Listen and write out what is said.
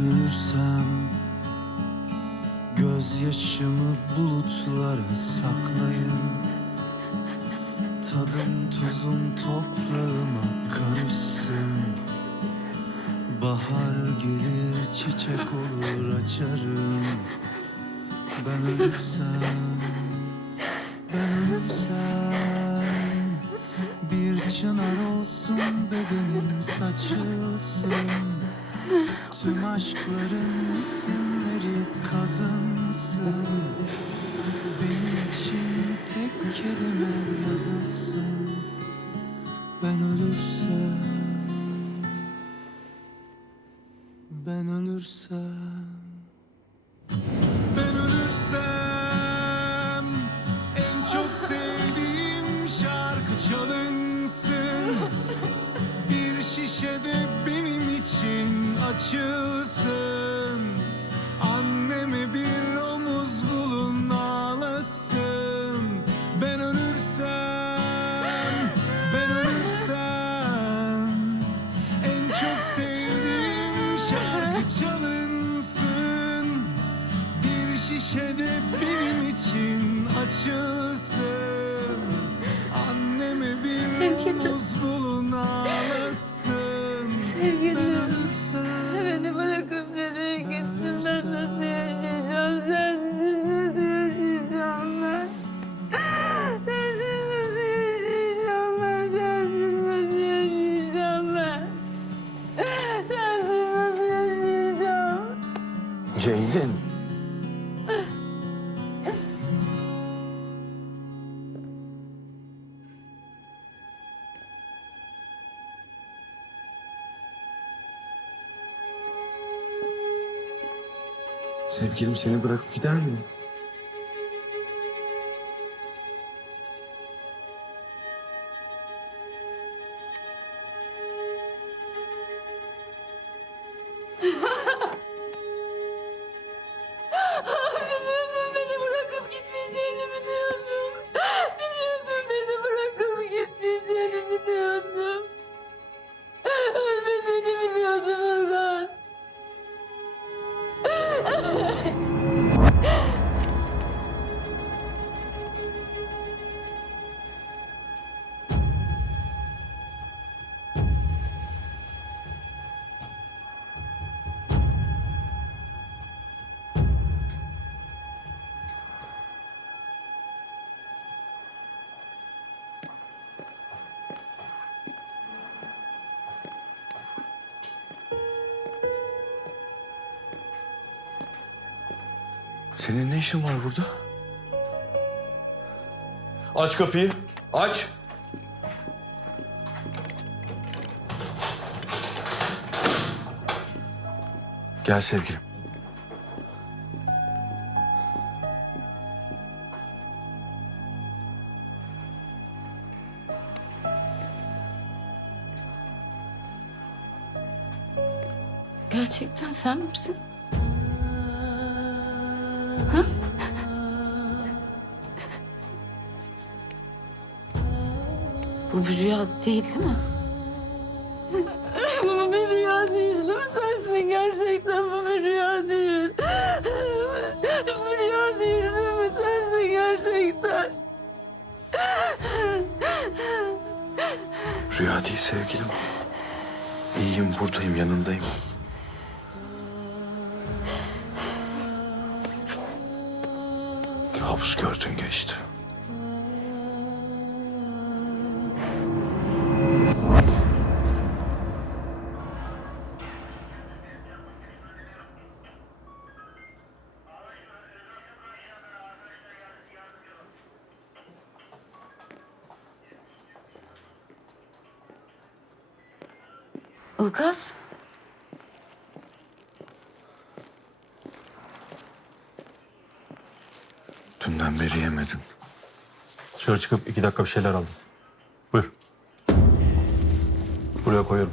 ölürsem Gözyaşımı bulutlara saklayın. Tadım tuzum toprağıma karışsın. Bahar gelir çiçek olur açarım. Ben ölürsem Ben ölürsem Bir çınar olsun bedenim saçılsın Tüm aşkların isimleri kazınsın. Benim için tek kelime yazılsın. Ben ölürsem Ben ölürsem. Ben ölürsem En çok sevdiğim şarkı çalınsın. Bir şişede benim için açılsın. Anneme bir omuz bulun ağlasın. Ben ölürsem, ben ölürsem. En çok sevdiğim şarkı çalınsın. Bir şişede benim için açılsın. Anneme bir omuz bulun Ceylin. Sevgilim seni bırakıp gider miyim? Senin ne işin var burada? Aç kapıyı. Aç. Gel sevgilim. Gerçekten sen misin? Ha? Bu bir rüya değil değil mi? bu bir rüya değil? Sensin gerçekten bu bir rüya değil. bu rüya değil değil mi? Sensin gerçekten. Rüya değil sevgilim. İyiyim buradayım yanındayım. Kabus gördün geçti. Ilgaz. Dünden beri yemedin. Dışarı çıkıp iki dakika bir şeyler aldım. Buyur. Buraya koyarım.